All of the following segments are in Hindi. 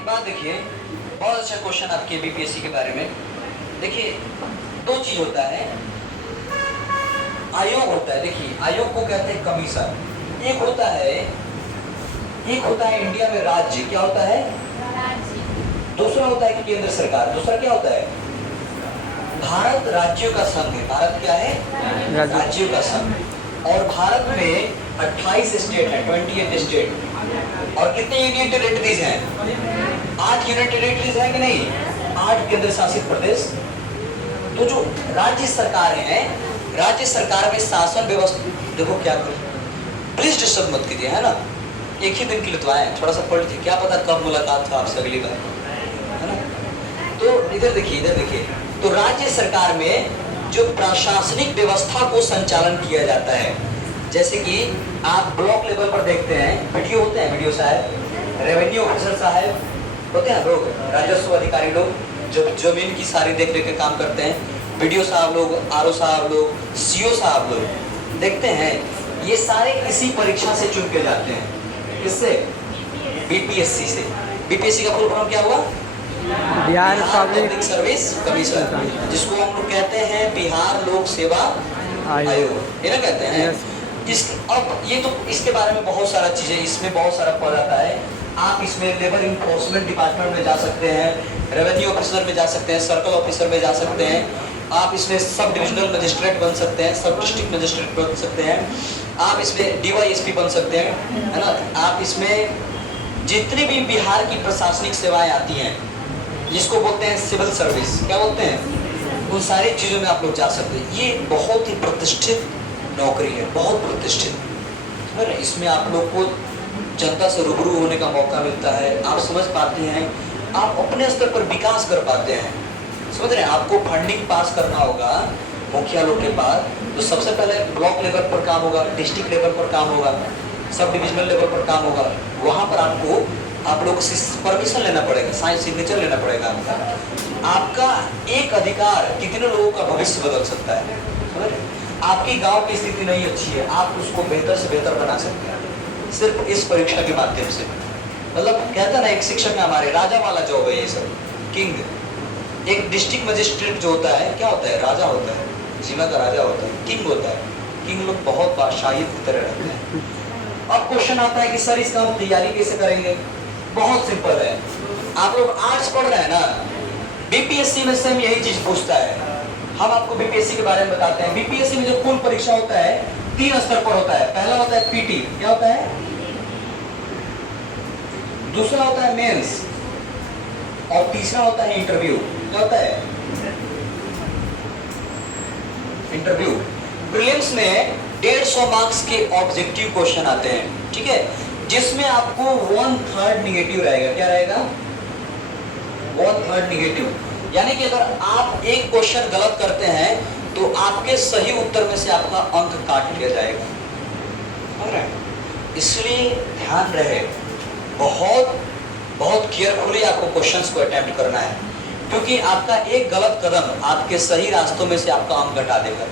एक बात देखिए, बहुत अच्छा क्वेश्चन आपके बीपीएससी के बारे में। देखिए, दो चीज होता है, आयोग होता है। देखिए, आयोग को कहते हैं कमीशन। एक होता है इंडिया में राज्य, क्या होता है? दूसरा होता है कि केंद्र सरकार। दूसरा क्या होता है? भारत राज्यों का संघ है। भारत क्या है? राज्यों का संघ। और भारत में 28 स्टेट है, 28 स्टेट। और कितने यूनियन टेरिटरीज हैं? 8 यूनियन टेरिटरीज है कि नहीं? 8 केंद्र शासित प्रदेश। तो जो राज्य सरकारें हैं, राज्य सरकार में शासन व्यवस्था, देखो क्या करो, प्लीज डिस्टर्ब मत कीजिए, है ना? एक ही दिन के लिए तो आए, थोड़ा सा पढ़ लीजिए, क्या पता कब मुलाकात हो आपसे अगली बार, है ना? तो इधर देखिए, तो राज्य सरकार में जो प्रशासनिक व्यवस्था को संचालन किया जाता है, जैसे कि आप ब्लॉक लेवल पर देखते हैं, वीडियो होते हैं, वीडियो साहब, रेवेन्यू ऑफिसर साहब होते हैं लोग, राजस्व अधिकारी लोग जो जमीन की सारी देख रेख के काम करते हैं, वीडियो साहब लोग, आरओ साहब लोग, सीओ साहब लोग, देखते हैं ये सारे इसी परीक्षा से चुन के जाते हैं। किससे? बीपीएससी से। बीपीएससी का फुल फॉर्म क्या हुआ? बिहार पब्लिक सर्विस कमीशन, जिसको हम लोग कहते हैं बिहार लोक सेवा आयोग, ये ना कहते हैं। अब ये तो इसके बारे में बहुत सारा चीजें, इसमें बहुत सारा पद आता है। आप इसमें लेबर इन्फोर्समेंट डिपार्टमेंट में जा सकते हैं, रेवेन्यू ऑफिसर में जा सकते हैं, सर्कल ऑफिसर में जा सकते हैं, आप इसमें सब डिविजनल मजिस्ट्रेट बन सकते हैं, सब डिस्ट्रिक्ट मजिस्ट्रेट बन सकते हैं, आप इसमें डीवाईएसपी बन सकते हैं, है ना? आप इसमें जितनी भी बिहार की प्रशासनिक सेवाएं आती हैं, जिसको बोलते हैं सिविल सर्विस, क्या बोलते हैं, उन सारी चीज़ों में आप लोग जा सकते हैं। ये बहुत ही प्रतिष्ठित नौकरी है, बहुत प्रतिष्ठित है ना? इसमें आप लोग को जनता से रूबरू होने का मौका मिलता है, आप समझ पाते हैं, आप अपने स्तर पर विकास कर पाते हैं, समझ रहे हैं? आपको फंडिंग पास करना होगा मुखिया लोग के पास, तो सबसे पहले ब्लॉक लेवल पर काम होगा, डिस्ट्रिक्ट लेवल पर काम होगा, सब डिविजनल लेवल पर काम होगा। वहाँ पर आप लोग से परमिशन लेना पड़ेगा, साइन सिग्नेचर लेना पड़ेगा आपका एक अधिकार कितने लोगों का भविष्य बदल सकता है, समझ रहे? आपकी गांव की स्थिति नहीं अच्छी है, आप उसको बेहतर से बेहतर बना सकते हैं सिर्फ इस परीक्षा के माध्यम से। मतलब कहता ना, एक शिक्षक में हमारे राजा वाला जॉब है ये सब, किंग। एक डिस्ट्रिक्ट मजिस्ट्रेट जो होता है, क्या होता है? राजा होता है, जिला का राजा होता है, किंग होता है। किंग लोग बहुत बादशाही की तरह रहते हैं। अब क्वेश्चन आता है कि सर इसका हम तैयारी कैसे करेंगे? बहुत सिंपल है, आप लोग आर्ट्स पढ़ रहे हैं ना, बीपीएससी में सेम यही चीज पूछता है। हम आपको बीपीएससी के बारे में बताते हैं। बीपीएससी में जो पूर्ण परीक्षा होता है 3 स्तर पर होता है। पहला होता है पीटी, क्या होता है? दूसरा होता है मेंस, और तीसरा होता है इंटरव्यू। क्या होता है? इंटरव्यू। प्रीलिम्स में 150 मार्क्स के ऑब्जेक्टिव क्वेश्चन आते हैं, ठीक है, जिसमें आपको 1/3 निगेटिव रहेगा। क्या रहेगा? 1/3 निगेटिव। यानी कि अगर आप एक क्वेश्चन गलत करते हैं तो आपके सही उत्तर में से आपका अंक काट लिया जाएगा, समझ रहे हैं? इसलिए ध्यान रहे, बहुत केयरफुली आपको क्वेश्चंस को अटेम्प्ट करना है, क्योंकि आपका एक गलत कदम आपके सही रास्तों में से आपका अंक घटा देगा,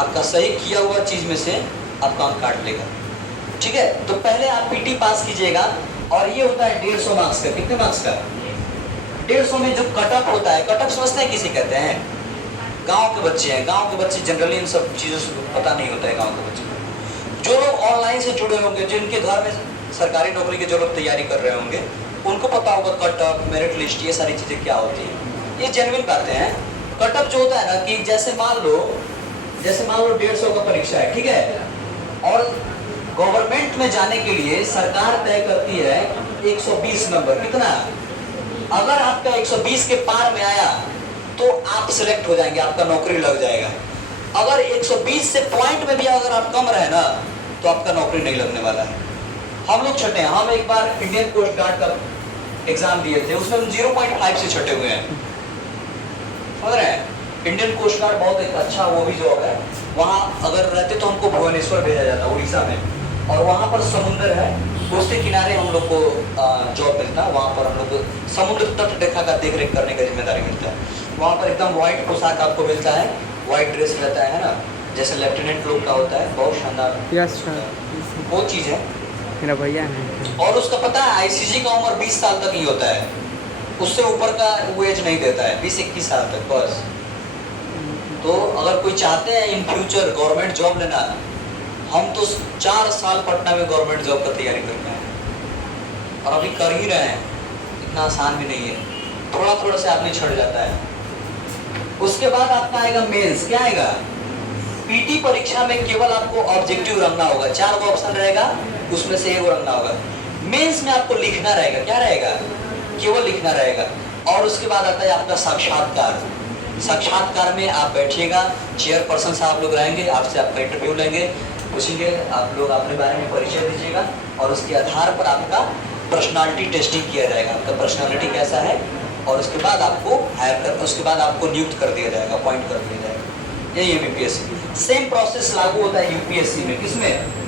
आपका सही किया हुआ चीज में से आपका अंक काट लेगा, ठीक है? तो पहले आप पीटी पास कीजिएगा, और ये होता है 150 मार्क्स का। कितने मार्क्स का? 150 में जो कटअप होता है, कटअप समझते हैं किसे कहते हैं? गांव के बच्चे हैं, गांव के बच्चे जनरली इन सब चीज़ों से पता नहीं होता है। गांव के बच्चे जो लोग ऑनलाइन से जुड़े होंगे, जिनके घर में सरकारी नौकरी के जो लोग तैयारी कर रहे होंगे, उनको पता होगा कटअप, मेरिट लिस्ट, ये सारी चीज़ें क्या होती हैं। ये जेन्युइन बातें हैं। कटअप जो होता है ना, कि जैसे मान लो 150 का परीक्षा है, ठीक है, और गवर्नमेंट में जाने के लिए सरकार तय करती है 120 नंबर। कितना? अगर आपका 120 के पार में आया तो आप सिलेक्ट हो जाएंगे, आपका नौकरी लग जाएगा। अगर 120 से पॉइंट में भी अगर आप कम रहे ना, तो आपका नौकरी नहीं लगने वाला है। हम लोग छठे हैं, हम एक बार इंडियन कोस्ट गार्ड का एग्जाम दिए थे, उसमें हम 0.5 से छठे हुए हैं, समझ रहे हैं? इंडियन कोस्ट गार्ड बहुत एक अच्छा वो भी जॉब है। वहाँ अगर रहते तो हमको भुवनेश्वर भेजा जाता, उड़ीसा में, और वहाँ पर समुद्र है, उसके किनारे हम लोग को जॉब मिलता है। वहाँ पर हम लोग को समुद्र तट रेखा का देख रेख करने का जिम्मेदारी मिलता है। वहाँ पर एकदम व्हाइट पोशाक आपको मिलता है, व्हाइट ड्रेस रहता है ना, जैसे लेफ्टिनेंट लोग का होता है, बहुत शानदार वो चीज़ है। मेरा भैया है। और उसका पता है आईसीजी का उम्र 20 साल तक ही होता है, उससे ऊपर का वो एज नहीं देता है, 20-21 साल तक बस। तो अगर कोई चाहते हैं इन फ्यूचर गवर्नमेंट जॉब लेना, हम तो 4 साल पटना में गवर्नमेंट जॉब का तैयारी करना है और अभी कर ही रहे हैं। इतना आसान भी नहीं है, थोड़ा थोड़ा से आदमी छड़ जाता है। उसके बाद आपका आएगा मेंस। क्या आएगा? पीटी परीक्षा में केवल आपको ऑब्जेक्टिव रखना होगा, 4 गो ऑप्शन रहेगा, उसमें से एक रखना होगा। मेंस में आपको लिखना रहेगा। क्या रहेगा? केवल लिखना रहेगा। और उसके बाद आता है आपका साक्षात्कार। साक्षात्कार में आप बैठिएगा, चेयरपर्सन साहब लोग रहेंगे, आपसे आपका इंटरव्यू लेंगे, पूछेंगे, आप लोग अपने बारे में परिचय दीजिएगा और उसके आधार पर आपका पर्सनालिटी टेस्टिंग किया जाएगा, आपका पर्सनालिटी कैसा है, और उसके बाद आपको हायर कर, उसके बाद आपको नियुक्त कर दिया जाएगा, अपॉइंट कर दिया जाएगा। यही है बीपीएससी। सेम प्रोसेस लागू होता है यूपीएससी में। किसमें?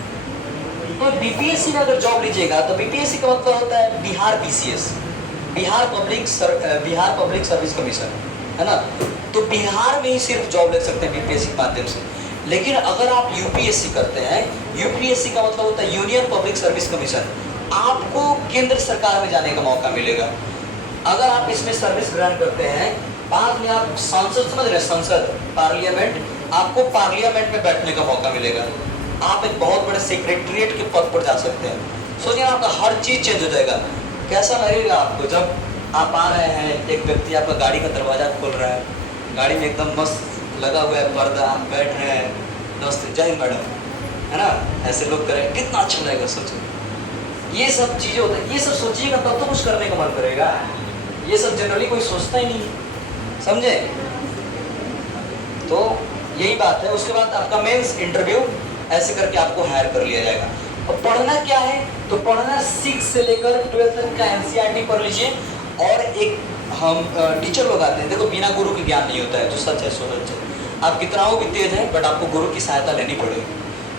तो बीपीएससी में अगर जॉब लीजिएगा तो बीपीएससी का मतलब होता है Bihar BCS, Bihar public service commission, है ना। तो बिहार में ही सिर्फ जॉब ले सकते हैं बीपीएससी के माध्यम से। लेकिन अगर आप यूपीएससी करते हैं, यूपीएससी का मतलब होता है यूनियन पब्लिक सर्विस कमीशन, आपको केंद्र सरकार में जाने का मौका मिलेगा। अगर आप इसमें सर्विस ग्रहण करते हैं, बाद में आप संसद, समझ रहे, संसद, पार्लियामेंट, आपको पार्लियामेंट में बैठने का मौका मिलेगा। आप एक बहुत बड़े सेक्रेटरीट के पद पर जा सकते हैं। सोचिए आपका हर चीज चेंज हो जाएगा। कैसा लगेगा आपको जब आप आ रहे हैं, एक व्यक्ति आपका गाड़ी का दरवाजा खोल रहा है, गाड़ी में एकदम मस्त लगा हुआ है पर्दा, आप बैठ रहे हैं, दोस्त जय हिंद मैडम, है ना, ऐसे लोग करें, कितना अच्छा लगेगा। सोचो ये सब चीजें होती है, ये सब सोचिएगा तब तो कुछ करने का मन करेगा। ये सब जनरली कोई सोचता ही नहीं, समझे। तो यही बात है। उसके बाद आपका मेंस, इंटरव्यू, ऐसे करके आपको हायर कर लिया जाएगा। और पढ़ना क्या है? तो पढ़ना 6 से लेकर 12 तक का एनसीईआरटी पढ़ लीजिए। और एक हम टीचर लोग आते हैं, देखो बिना गुरु के ज्ञान नहीं होता है, जो सच है सो सच है। आप कितना हो भी तेज है, बट आपको गुरु की सहायता लेनी पड़ेगी।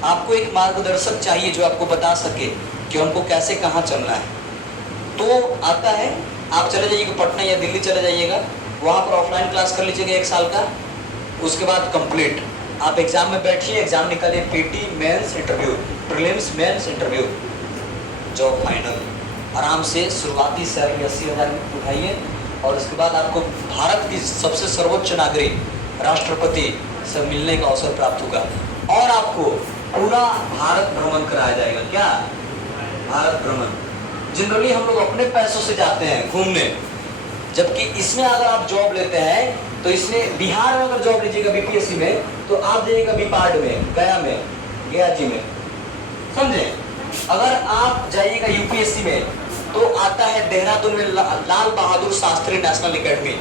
आपको एक मार्गदर्शक चाहिए जो आपको बता सके कि हमको कैसे कहाँ चलना है। तो आता है, आप चले जाइएगा पटना या दिल्ली चले जाइएगा, वहाँ पर ऑफलाइन क्लास कर लीजिएगा 1 साल का। उसके बाद कंप्लीट आप एग्जाम में बैठिए, एग्जाम निकालिए, PT, mains, interview, prelims, mains, interview, job final. आराम से शुरुआती सैलरी 80,000 उठाइए। और उसके बाद आपको भारत की सबसे सर्वोच्च नागरिक राष्ट्रपति से मिलने का अवसर प्राप्त होगा और आपको पूरा भारत भ्रमण कराया जाएगा। क्या? भारत भ्रमण। जनरली हम लोग अपने पैसों से जाते हैं घूमने, जबकि इसमें अगर आप जॉब लेते हैं तो इसमें बिहार में अगर जॉब लीजिएगा बीपीएससी में, तो आप जाइएगा बीपाड में, गया जी में, समझे। अगर आप जाइएगा यूपीएससी में तो आता है देहरादून में लाल बहादुर शास्त्री नेशनल एकेडमी,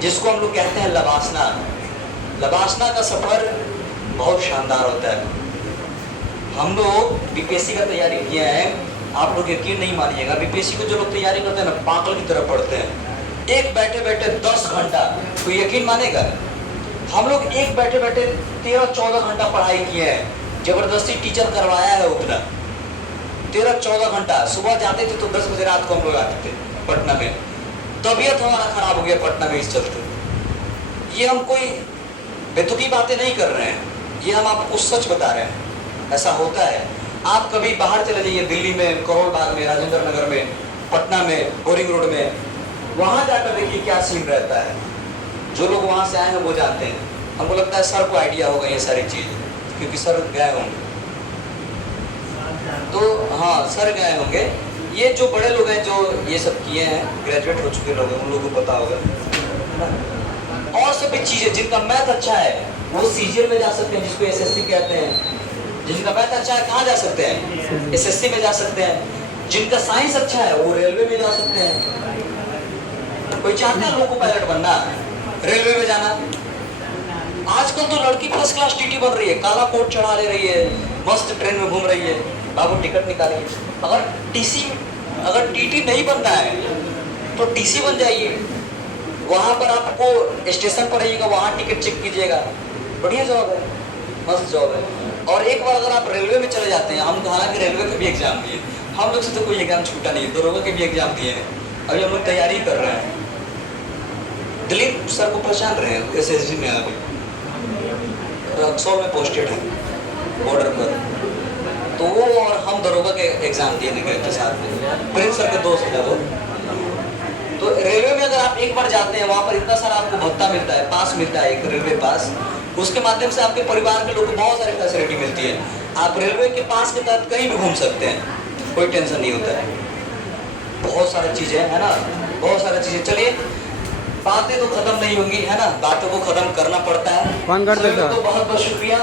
जिसको हम लोग कहते हैं लबासना। लबासना का सफर बहुत शानदार होता है। हम लोग बीपीएससी का तैयारी किया है, आप लोग यकीन नहीं मानिएगा, बीपीएससी को जो लोग तैयारी करते हैं ना, पागल की तरह पढ़ते हैं। एक बैठे बैठे 10 घंटा, कोई यकीन मानेगा? हम लोग एक बैठे बैठे 13-14 घंटा पढ़ाई किए हैं, जबरदस्ती टीचर करवाया है उतना। 13-14 घंटा सुबह जाते थे तो 10 बजे रात को हम लोग आते थे पटना में। तबीयत हमारा खराब हो गया पटना में इस चलते। ये हम कोई बेतुकी बातें नहीं कर रहे हैं, ये हम आपको सच बता रहे हैं, ऐसा होता है। आप कभी बाहर चले जाइए, दिल्ली में, करोल बाग में, राजेंद्र नगर में, पटना में, बोरिंग रोड में, वहाँ जाकर देखिए क्या सीन रहता है। जो लोग वहाँ से आए हैं वो जानते हैं। हमको लगता है सर को आइडिया होगा ये सारी चीज़, क्योंकि सर गए होंगे। तो हाँ, सर गए होंगे। ये जो बड़े लोग हैं जो ये सब किए हैं, ग्रेजुएट हो चुके लोग हैं, उन लोगों को पता होगा। और सभी चीज़ें, जिनका मैथ अच्छा है वो सीजीएल में जा सकते हैं, जिसको एसएससी कहते हैं। जिनका मैथ अच्छा है कहाँ जा सकते हैं? एसएससी में जा सकते हैं। जिनका साइंस अच्छा है वो रेलवे में जा सकते हैं। कोई चाहता है लोको पायलट बनना, रेलवे में जाना। आजकल तो लड़की फर्स्ट क्लास टीटी बन रही है, काला कोट चढ़ा ले रही है, मस्त ट्रेन में घूम रही है। बाबू टिकट निकालिए। अगर टीटी नहीं बनना है तो टीसी बन जाइए। वहाँ पर आपको स्टेशन पर रहिएगा, वहाँ टिकट चेक कीजिएगा। बढ़िया जॉब है, मस्त जॉब है। और एक बार अगर आप रेलवे में चले जाते हैं, हम हालांकि रेलवे के भी एग्जाम दिए, हम लोग से तो कोई एग्जाम छूटा नहीं है, दरोगा के भी एग्जाम दिए हैं, अभी हम लोग तैयारी कर रहे हैं। दिलीप सर को पहचान रहे हैं, एसएसजी में अभी रक्सौल में पोस्टेड है, बॉर्डर पर। तो वो और हम दरोगा के एग्जाम देने गए थे साथ में, प्रिंस सर के दोस्त है वो। तो रेलवे में अगर आप एक बार जाते हैं, वहाँ पर इतना सारा आपको भत्ता मिलता है, पास मिलता है, एक रेलवे पास, उसके माध्यम से आपके परिवार के लोग को बहुत सारी फैसिलिटी मिलती है। आप रेलवे के पास के तहत कहीं भी घूम सकते हैं, कोई टेंशन नहीं होता है। बहुत सारी चीजें है ना, बहुत सारी चीजें। चलिए, बातें तो खत्म नहीं होंगी है ना, बातों को खत्म करना पड़ता है। फोन कर दे सर। बहुत बहुत शुक्रिया।